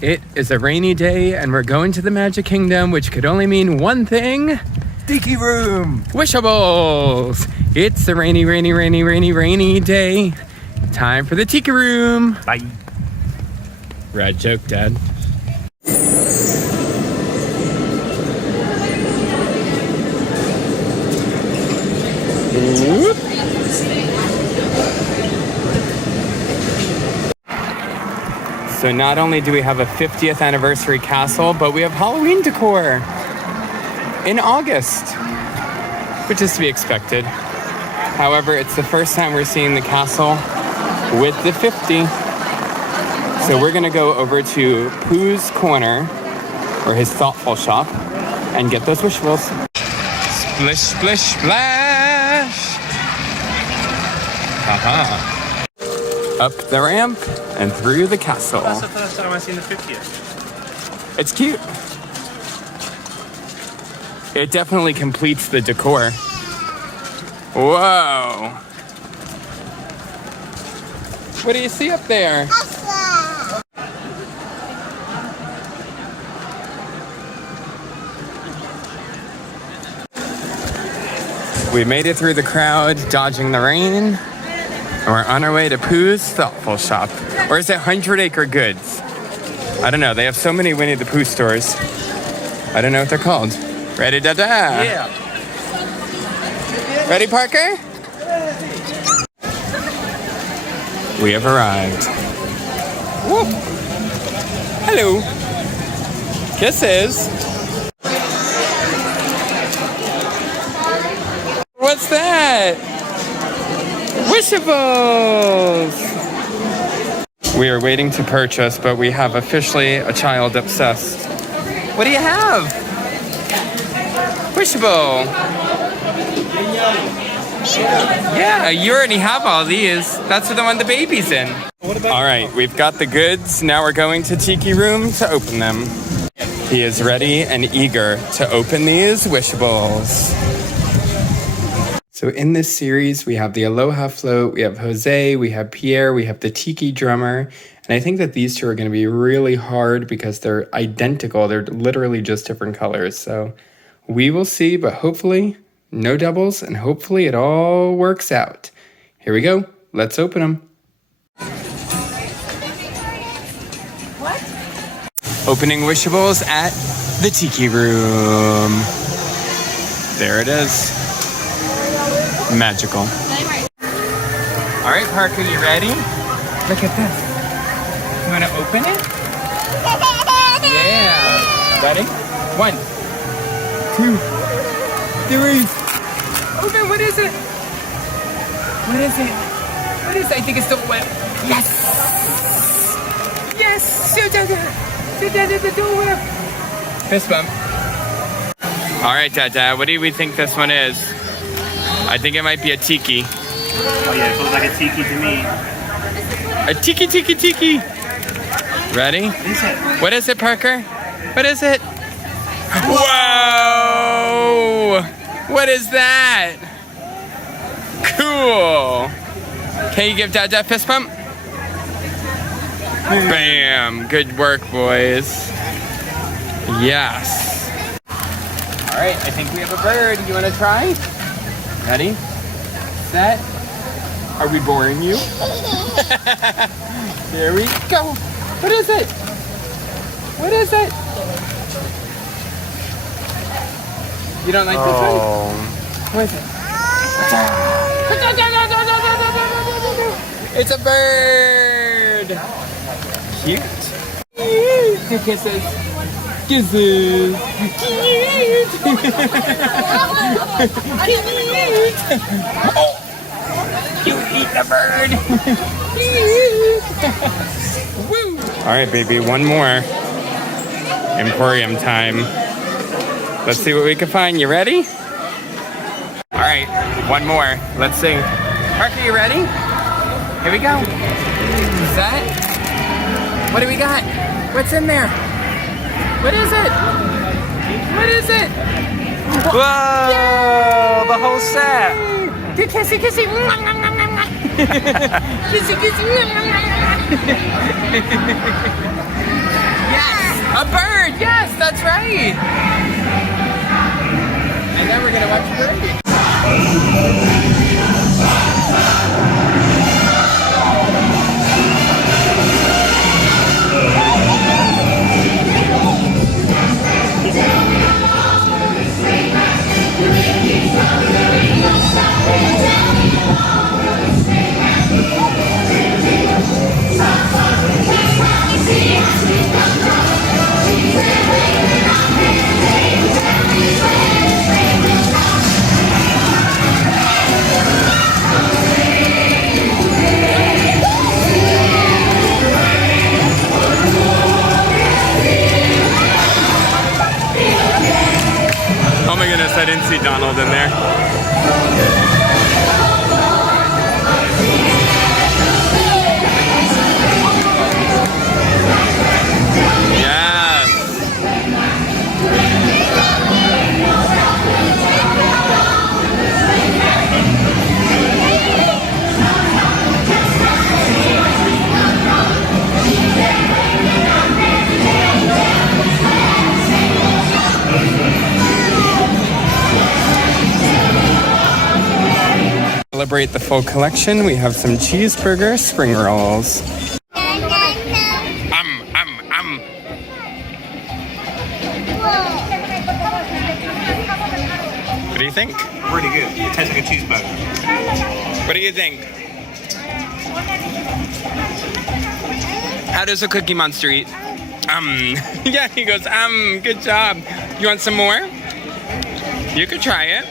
It is a rainy day and we're going to the Magic Kingdom, which could only mean one thing. Tiki room! Wishables! It's a rainy, rainy, rainy, rainy, rainy day. Time for the Tiki room. Bye. Rad joke, Dad. Whoop. So not only do we have a 50th anniversary castle, but we have Halloween decor in August, which is to be expected. However, it's the first time we're seeing the castle with the 50. So we're gonna go over to Pooh's Corner, or his thoughtful shop, and get those wishables. Splish, splish, splash! Haha. Up the ramp and through the castle. That's the first time I've seen the 50th. It's cute. It definitely completes the decor. Whoa. What do you see up there? We made it through the crowd, dodging the rain. And we're on our way to Pooh's Thoughtful Shop. Or is it 100 Acre Goods? I don't know. They have so many Winnie the Pooh stores. I don't know what they're called. Ready, Dada? Yeah. Ready, Parker? We have arrived. Whoop. Hello. Kisses. What's that? Wishables! We are waiting to purchase, but we have officially a child obsessed. What do you have? Wishable! Yeah, you already have all these. That's the one the baby's in. Alright, we've got the goods. Now we're going to Tiki Room to open them. He is ready and eager to open these wishables. So in this series, we have the Aloha Float, we have Jose, we have Pierre, we have the Tiki Drummer. And I think that these two are going to be really hard because they're identical. They're literally just different colors. So we will see, but hopefully no doubles and hopefully it all works out. Here we go. Let's open them. What? Opening wishables at the Tiki Room. There it is. Magical. All right, Parker, you ready? Look at this. You want to open it? Yeah. Ready? 1, 2, 3. Open. What is it? What is it? What is it? I think it's the whale. Yes. Yes. Shoot that at the door. Fist bump. All right, Dada. What do we think this one is? I think it might be a tiki. Oh yeah, it feels like a tiki to me. A tiki, tiki, tiki. Ready? What is it? What is it, Parker? What is it? Whoa! What is that? Cool. Can you give Dad that fist bump? Bam! Good work, boys. Yes. All right, I think we have a bird. You want to try? Ready? Set. Are we boring you? There we go. What is it? What is it? You don't like this one? What is it? It's a bird. Cute. Kisses. Kisses. Cute. Oh, you eat the bird. Woo. All right, baby, one more. Emporium time. Let's see what we can find. You ready? All right, one more. Let's see. Parker, you ready? Here we go. Set. What do we got? What's in there? What is it? What is it? Whoa! Yay! The whole set! Good kissy, kissy. Kissy, kissy. A bird, yes, that's right. And then we're gonna watch a parade. Oh my goodness, I didn't see Donald in there. Yes. Celebrate the full collection. We have some cheeseburger spring rolls. What do you think? Really good. It tastes like a cheeseburger. What do you think? How does a Cookie Monster eat? Yeah, he goes, good job. You want some more? You could try it.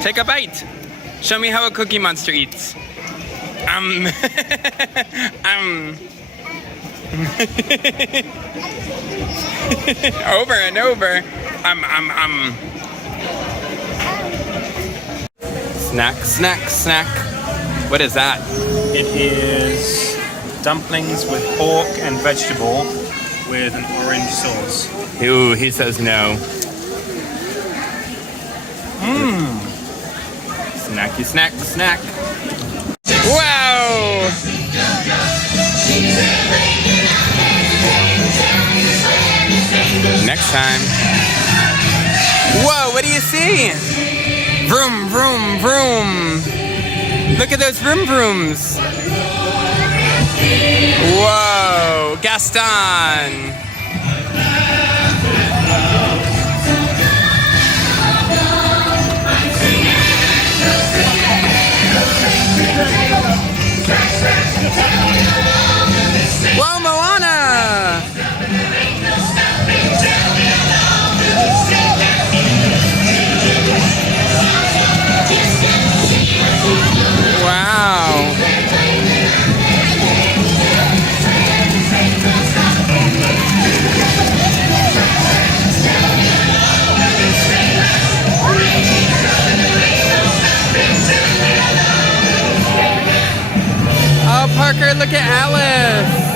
Take a bite. Show me how a Cookie Monster eats. Over and over. Snack, snack, snack. What is that? It is dumplings with pork and vegetable with an orange sauce. Ooh, he says no. Snacky, snack, snack. Wow! Next time. Whoa, what do you see? Vroom, vroom, vroom. Look at those vroom vrooms. Whoa, Gaston. Whoa, moana. Wow. Oh, Parker, look at Alice.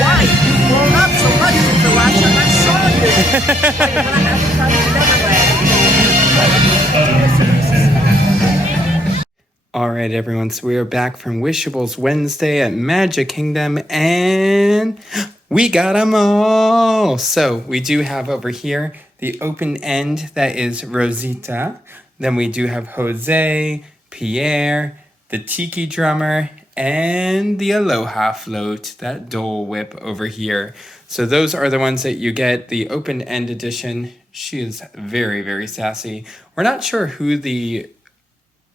Why? You've grown up so much since the last time I saw you. You're gonna have to come another way. All right, everyone. So we are back from Wishables Wednesday at Magic Kingdom, and we got them all. So we do have over here the open end that is Rosita. Then we do have Jose, Pierre, the Tiki drummer, and the Aloha float, that Dole whip over here. So those are the ones that you get, the open end edition. She is very, very sassy. We're not sure who the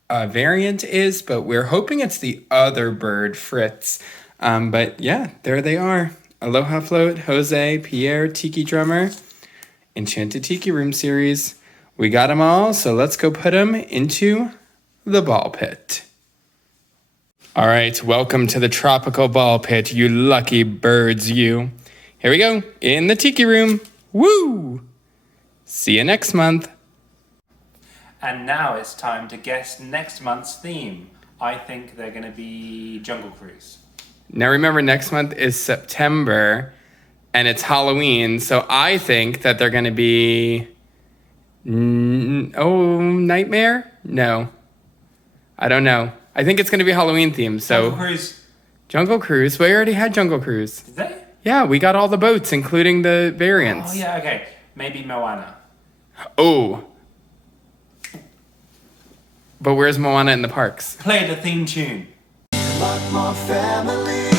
variant is, but we're hoping it's the other bird, Fritz. But yeah, there they are. Aloha float, Jose, Pierre, Tiki drummer, Enchanted Tiki Room series. We got them all, so let's go put them into the ball pit. All right, welcome to the tropical ball pit, you lucky birds, you. Here we go, in the Tiki Room. Woo! See you next month. And now it's time to guess next month's theme. I think they're going to be Jungle Cruise. Now remember, next month is September, and it's Halloween, so I think that they're going to be... Nightmare? No. I don't know. I think it's going to be Halloween themed, so... Jungle Cruise. Jungle Cruise? We already had Jungle Cruise. Did they? Yeah, we got all the boats, including the variants. Oh, yeah, okay. Maybe Moana. Oh. But where's Moana in the parks? Play the theme tune. Lot more family.